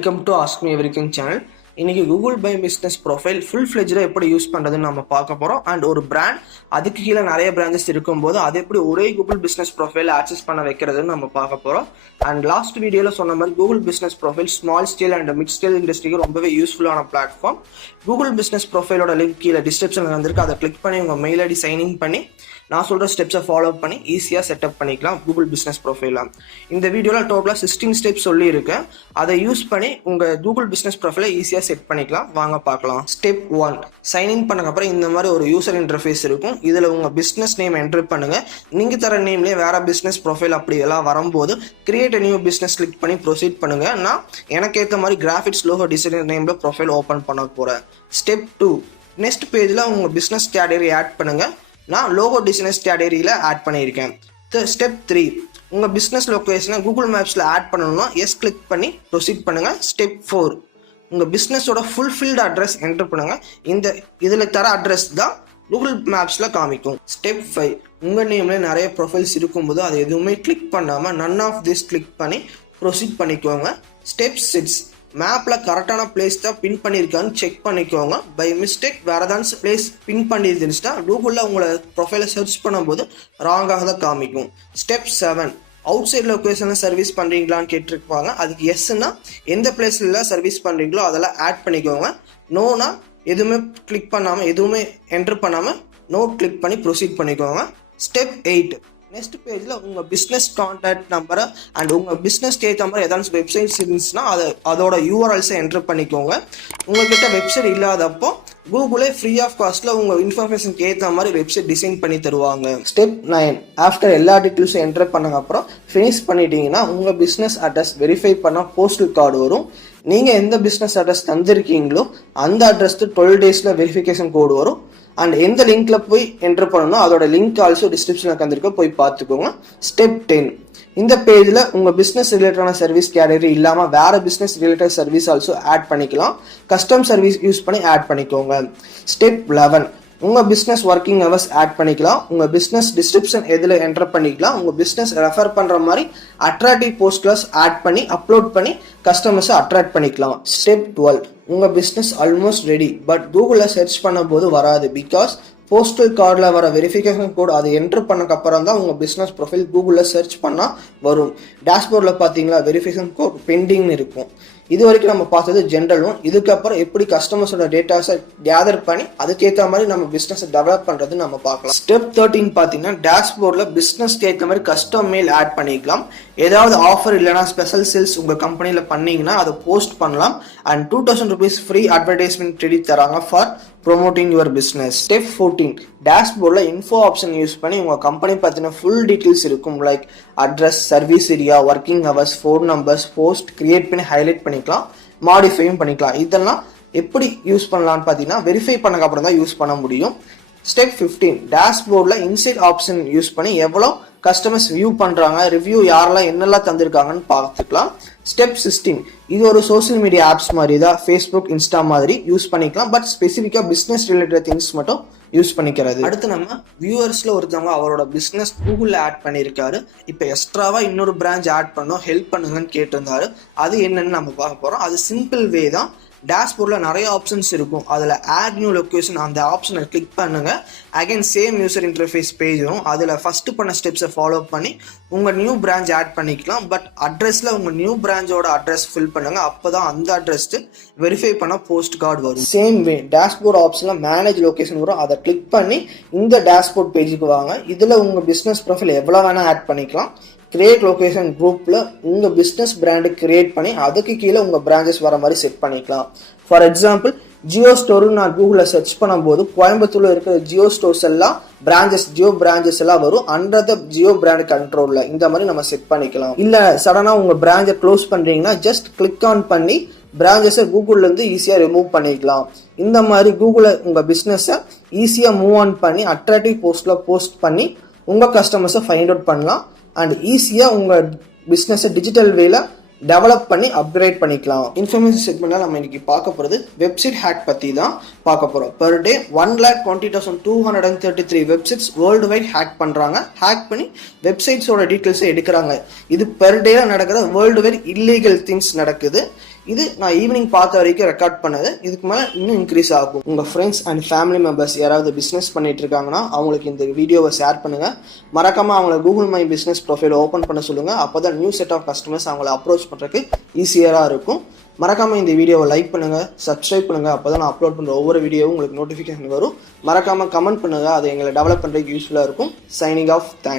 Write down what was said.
Welcome to AskMeEverything சேனல். இன்னைக்கு Google by business profile full ஃப்ளெஜ்டாக எப்படி யூஸ் பண்ணுறதுன்னு நம்ம பார்க்க போகிறோம். அண்ட் ஒரு பிராண்ட் அதுக்கு கீழே நிறைய பிரான்ச்சஸ் இருக்கும்போது அது எப்படி ஒரே கூகுள் பிஸ்னஸ் ப்ரொஃபைல் ஆக்சஸ் பண்ண வைக்கிறதுன்னு நம்ம பார்க்க போகிறோம். அண்ட் லாஸ்ட் வீடியோவில் சொன்ன மாதிரி Google business profile small scale and mid scale இண்டஸ்ட்ரிக்கு ரொம்பவே யூஸ்ஃபுல்லான பிளாட்ஃபார்ம். கூகுள் பிஸ்னஸ் ப்ரொஃபைலோட லிங்க் கீழே டிஸ்கிரிப்ஷனில் வந்திருக்கு. அதை கிளிக் பண்ணி உங்கள் மெயில் ஐடி சைன்இன் பண்ணி நான் சொல்கிற ஸ்டெப்ஸை ஃபாலோ பண்ணி ஈஸியாக செட்டப் பண்ணிக்கலாம் கூகுள் பிஸ்னஸ் ப்ரொஃபைலாக. இந்த வீடியோவில் டோட்டலாக 16 ஸ்டெப்ஸ் சொல்லியிருக்கேன். அதை யூஸ் பண்ணி உங்கள் கூகுள் பிஸ்னஸ் ப்ரொஃபைலை ஈஸியாக செட் பண்ணிக்கலாம். வாங்க பார்க்கலாம். ஸ்டெப் 1, சைன்இன் பண்ணக்கப்புறம் இந்த மாதிரி ஒரு யூசர் இன்டர்ஃபேஸ் இருக்கும். இதில் உங்கள் பிஸ்னஸ் நேம் என்ட்ரு பண்ணுங்கள். நீங்கள் தர நேம்லேயே வேறு பிஸ்னஸ் ப்ரொஃபைல் அப்படி எல்லாம் வரும்போது கிரியேட் நியூ பிஸ்னஸ் கிளிக் பண்ணி ப்ரொசீட் பண்ணுங்கள். நான் எனக்கு ஏற்ற மாதிரி கிராஃபிக்ஸ் லோகோ டிசைனர் நேமில் ப்ரொஃபைல் ஓப்பன் பண்ண போகிறேன். ஸ்டெப் 2, நெக்ஸ்ட் பேஜில் உங்கள் பிஸ்னஸ் கேட்டகரி ஆட் பண்ணுங்கள். நான் லோகோ டிசைனர்ஸ் கேட்டகரியில் ஆட் பண்ணியிருக்கேன். ஸ்டெப் 3, உங்கள் பிஸ்னஸ் லொக்கேஷனை கூகுள் மேப்ஸில் ஆட் பண்ணணும்னா எஸ் கிளிக் பண்ணி ப்ரொசீட் பண்ணுங்கள். ஸ்டெப் 4, உங்கள் பிஸ்னஸோட ஃபுல்ஃபில்டு அட்ரஸ் என்டர் பண்ணுங்கள். இதில் தர அட்ரஸ் தான் கூகுள் மேப்ஸில் காமிக்கும். ஸ்டெப் 5, உங்கள் நேமில் நிறைய ப்ரொஃபைல்ஸ் இருக்கும்போது அதை எதுவுமே கிளிக் பண்ணாமல் நன் ஆஃப் திஸ் கிளிக் பண்ணி ப்ரொசீட் பண்ணிக்கோங்க. ஸ்டெப் 6, மேப்பில் கரெக்டான பிளேஸ் தான் பின் பண்ணியிருக்கான்னு செக் பண்ணிக்கோங்க. பை மிஸ்டேக் வேறு ஏதாவது பிளேஸ் பின் பண்ணியிருந்துச்சுன்னா கூகுளில் உங்களை ப்ரொஃபைலை சர்ச் பண்ணும்போது ராங்காக தான் காமிக்கும். ஸ்டெப் 7, அவுட் சைட் லொக்கேஷனில் சர்வீஸ் பண்ணுறீங்களான்னு கேட்டிருப்பாங்க. அதுக்கு எஸ்ன்னா எந்த பிளேஸில் சர்வீஸ் பண்ணுறீங்களோ அதெல்லாம் ஆட் பண்ணிக்கோங்க. நோனா எதுவுமே கிளிக் பண்ணாமல் எதுவுமே என்ட்ரு பண்ணாமல் நோ கிளிக் பண்ணி ப்ரொசீட் பண்ணிக்கோங்க. ஸ்டெப் 8, நெக்ஸ்ட் பேஜில் உங்கள் பிஸ்னஸ் கான்டாக்ட் நம்பரை அண்ட் உங்கள் பிஸ்னஸ்க்கு ஏற்ற மாதிரி ஏதாவது வெப்சைட்ஸ் இருந்துச்சுன்னா அதோட யூஆர்எல்ஸை என்ட்ரு பண்ணிக்கோங்க. உங்கள்கிட்ட வெப்சைட் இல்லாதப்போ கூகுளே ஃப்ரீ ஆஃப் காஸ்ட்டில் உங்கள் இன்ஃபர்மேஷனுக்கு ஏற்ற மாதிரி வெப்சைட் டிசைன் பண்ணி தருவாங்க. ஸ்டெப் 9, ஆஃப்டர் எல்லா டீட்டெயில்ஸும் என்ட்ரு பண்ணங்க அப்புறம் ஃபினிஷ் பண்ணிட்டீங்கன்னா உங்கள் பிஸ்னஸ் அட்ரஸ் வெரிஃபை பண்ண போஸ்டல் கார்டு வரும். நீங்கள் எந்த பிஸ்னஸ் அட்ரஸ் தந்திருக்கீங்களோ அந்த அட்ரஸ்க்கு 12 டேஸில் வெரிஃபிகேஷன் கோடு வரும். அண்ட் எந்த லிங்க்ல போய் என்டர் பண்ணணும் அதோட லிங்க் ஆல்சோ டிஸ்கிரிப்ஷனில் தந்திருக்க, போய் பார்த்துக்கோங்க. ஸ்டெப் 10, இந்த பேஜில் உங்கள் பிஸ்னஸ் ரிலேட்டடான சர்வீஸ் கேட்டகரி இல்லாமல் வேறு business related service also add பண்ணிக்கலாம். கஸ்டம் சர்வீஸ் யூஸ் பண்ணி ஆட் பண்ணிக்கோங்க. ஸ்டெப் 11, உங்கள் பிஸ்னஸ் ஒர்க்கிங் ஹவர்ஸ் ஆட் பண்ணிக்கலாம். உங்கள் பிஸ்னஸ் டிஸ்கிரிப்ஷன் எதில் என்டர் பண்ணிக்கலாம். உங்கள் பிஸ்னஸ் ரெஃபர் பண்ணுற மாதிரி அட்ராக்டிவ் போஸ்டர்ஸ் ஆட் பண்ணி அப்லோட் பண்ணி கஸ்டமர்ஸை அட்ராக்ட் பண்ணிக்கலாம். ஸ்டெப் 12, உங்கள் பிஸ்னஸ் ஆல்மோஸ்ட் ரெடி, பட் கூகுளில் சர்ச் பண்ணும்போது வராது. பிகாஸ் போஸ்டல் கார்டில் வர வெரிஃபிகேஷன் கோட் அதை என்ட்ரு பண்ணக்கப்புறம் தான் உங்கள் பிஸ்னஸ் ப்ரொஃபைல் கூகுளில் சர்ச் பண்ணால் வரும். டேஷ்போர்டில் பார்த்தீங்களா வெரிஃபிகேஷன் கோட் பெண்டிங்னு இருக்கும். இது வரைக்கும் நம்ம பார்த்தது ஜென்ரல் ஒன். இதுக்கப்புறம் எப்படி கஸ்டமர்ஸோட டேட்டாஸை கேதர் பண்ணி அதுக்கேற்ற மாதிரி நம்ம பிஸ்னஸை டெவலப் பண்ணுறது நம்ம பார்க்கலாம். ஸ்டெப் 13 பார்த்தீங்கன்னா டேஷ்போர்டில் பிஸ்னஸ்க்கு ஏற்ற மாதிரி கஸ்டம் மெயில் ஆட் பண்ணிக்கலாம். ஏதாவது ஆஃபர் இல்லைனா ஸ்பெஷல் சேல்ஸ் உங்கள் கம்பெனியில் பண்ணீங்கன்னா அதை போஸ்ட் பண்ணலாம். And 2000 rupees free advertisement credit தராங்க for promoting your business. Step 14, டேஷ்போர்டில் இன்ஃபோ ஆப்ஷன் யூஸ் பண்ணி உங்கள் கம்பெனி பார்த்தீங்கன்னா ஃபுல் டீட்டெயில்ஸ் இருக்கும். Like address, service area, working hours, phone numbers, post create பண்ணி ஹைலைட் பண்ணிக்கலாம், மாடிஃபையும் பண்ணிக்கலாம். இதெல்லாம் எப்படி யூஸ் பண்ணலான்னு பார்த்தீங்கன்னா வெரிஃபை பண்ணக்கு அப்புறம் தான் யூஸ் பண்ண முடியும். ஸ்டெப் 15, டேஷ்போர்டில் இன்சைட் ஆப்ஷன் யூஸ் பண்ணி எவ்வளோ கஸ்டமர்ஸ் வியூ பண்ணுறாங்க, ரிவ்யூ யாரெல்லாம் என்னெல்லாம் தந்திருக்காங்கன்னு பார்த்துக்கலாம். ஸ்டெப் 16, இது ஒரு சோசியல் மீடியா ஆப்ஸ் மாதிரி தான், ஃபேஸ்புக், இன்ஸ்டா மாதிரி யூஸ் பண்ணிக்கலாம். பட் ஸ்பெசிஃபிக்காக பிஸ்னஸ் ரிலேட்டட் திங்ஸ் மட்டும் யூஸ் பண்ணிக்கிறது. அடுத்து நம்ம வியூவர்ஸில் ஒருத்தவங்க அவரோட பிஸ்னஸ் கூகுளில் ஆட் பண்ணியிருக்காரு. இப்போ எக்ஸ்ட்ராவாக இன்னொரு பிரான்ச் ஆட் பண்ணோம், ஹெல்ப் பண்ணுங்கன்னு கேட்டிருந்தாரு. அது என்னன்னு நம்ம பார்க்க போகிறோம். அது சிம்பிள் வே தான். டேஷ்போர்டில் நிறைய ஆப்ஷன்ஸ் இருக்கும். அதில் ஆட் நியூ லொக்கேஷன் அந்த ஆப்ஷனை கிளிக் பண்ணுங்கள். Again same user interface page வரும். அதில் ஃபஸ்ட்டு பண்ண ஸ்டெப்ஸை ஃபாலோ பண்ணி உங்கள் நியூ பிரான்ச் ஆட் பண்ணிக்கலாம். பட் அட்ரஸில் உங்கள் நியூ பிரான்ச்சோட அட்ரஸ் ஃபில் பண்ணுங்கள். அப்போ தான் அந்த அட்ரஸ்க்கு வெரிஃபை பண்ண போஸ்ட் கார்டு வரும். சேம் வே டேஷ்போர்ட் ஆப்ஷனில் மேனேஜ் லொக்கேஷன் வரும். அதை கிளிக் பண்ணி இந்த டேஷ்போர்ட் பேஜுக்கு வாங்க. இதில் உங்கள் பிஸ்னஸ் ப்ரொஃபைல் எவ்வளோ வேணால் ஆட் பண்ணிக்கலாம். கிரியேட் லொக்கேஷன் குரூப்பில் உங்கள் பிஸ்னஸ் பிராண்டு கிரியேட் பண்ணி அதுக்கு கீழே உங்கள் பிரான்ச்சஸ் வர மாதிரி செட் பண்ணிக்கலாம். ஃபார் எக்ஸாம்பிள் ஜியோ ஸ்டோர்னு நான் கூகுளில் சர்ச் பண்ணும்போது கோயம்புத்தூரில் இருக்கிற ஜியோ ஸ்டோர்ஸ் எல்லாம் ஜியோ பிரான்ச்சஸ் எல்லாம் வரும் அண்டர் த ஜியோ பிராண்ட் கண்ட்ரோலில். இந்த மாதிரி நம்ம செட் பண்ணிக்கலாம். இல்லை சடனாக உங்கள் பிரான்ச்சை க்ளோஸ் பண்ணுறீங்கன்னா ஜஸ்ட் கிளிக் ஆன் பண்ணி பிரான்ச்சஸை கூகுள்லேருந்து ஈஸியாக ரிமூவ் பண்ணிக்கலாம். இந்த மாதிரி கூகுளில் உங்கள் பிஸ்னஸை ஈஸியாக மூவ் ஆன் பண்ணி அட்ராக்டிவ் போஸ்ட்டில் போஸ்ட் பண்ணி உங்கள் கஸ்டமர்ஸை ஃபைண்ட் அவுட் பண்ணலாம். அண்ட் ஈஸியாக உங்கள் பிஸ்னஸை டிஜிட்டல் வேல டெவலப் பண்ணி அப்கிரேட் பண்ணிக்கலாம். இன்ஃபர்மேஷன் செக்மெண்ட்டில் நம்ம இன்னைக்கு பார்க்க போகிறது வெப்சைட் ஹேக் பற்றி தான் பார்க்க போகிறோம். Per day 1,20,233 websites world wide hack பண்ணுறாங்க. ஹேக் பண்ணி வெப்சைட்ஸோட டீட்டெயில்ஸை எடுக்கிறாங்க. இது பெர் டேல நடக்கிற வேர்ல்டு வைட் இல்லீகல் திங்ஸ் நடக்குது. இது நான் ஈவினிங் பார்த்த வரைக்கும் ரெக்கார்ட் பண்ணது. இதுக்கு மேலே இன்னும் இன்க்ரீஸ் ஆகும். உங்கள் ஃப்ரெண்ட்ஸ் அண்ட் ஃபேமிலி மெம்பர்ஸ் யாராவது பிஸ்னஸ் பண்ணிட்டு இருக்காங்கன்னா அவங்களுக்கு இந்த வீடியோவை ஷேர் பண்ணுங்கள். மறக்காமல் அவங்கள Google my business profile open பண்ண சொல்லுங்கள். அப்போ தான் நியூ செட் ஆஃப் கஸ்டமர்ஸ் அவங்கள அப்ரோச் பண்ணுறதுக்கு ஈஸியராக இருக்கும். மறக்காமல் இந்த வீடியோவை லைக் பண்ணுங்கள், சப்ஸ்கிரைப் பண்ணுங்கள். அப்போ தான் நான் அப்லோட் பண்ணுற ஒவ்வொரு வீடியோவும் உங்களுக்கு நோட்டிஃபிகேஷன் வரும். மறக்காமல் கமெண்ட் பண்ணுங்கள், அது எங்களை டெவலப் பண்ணுறதுக்கு யூஸ்ஃபுல்லாக இருக்கும். Signing off. தேங்க்ஸ்.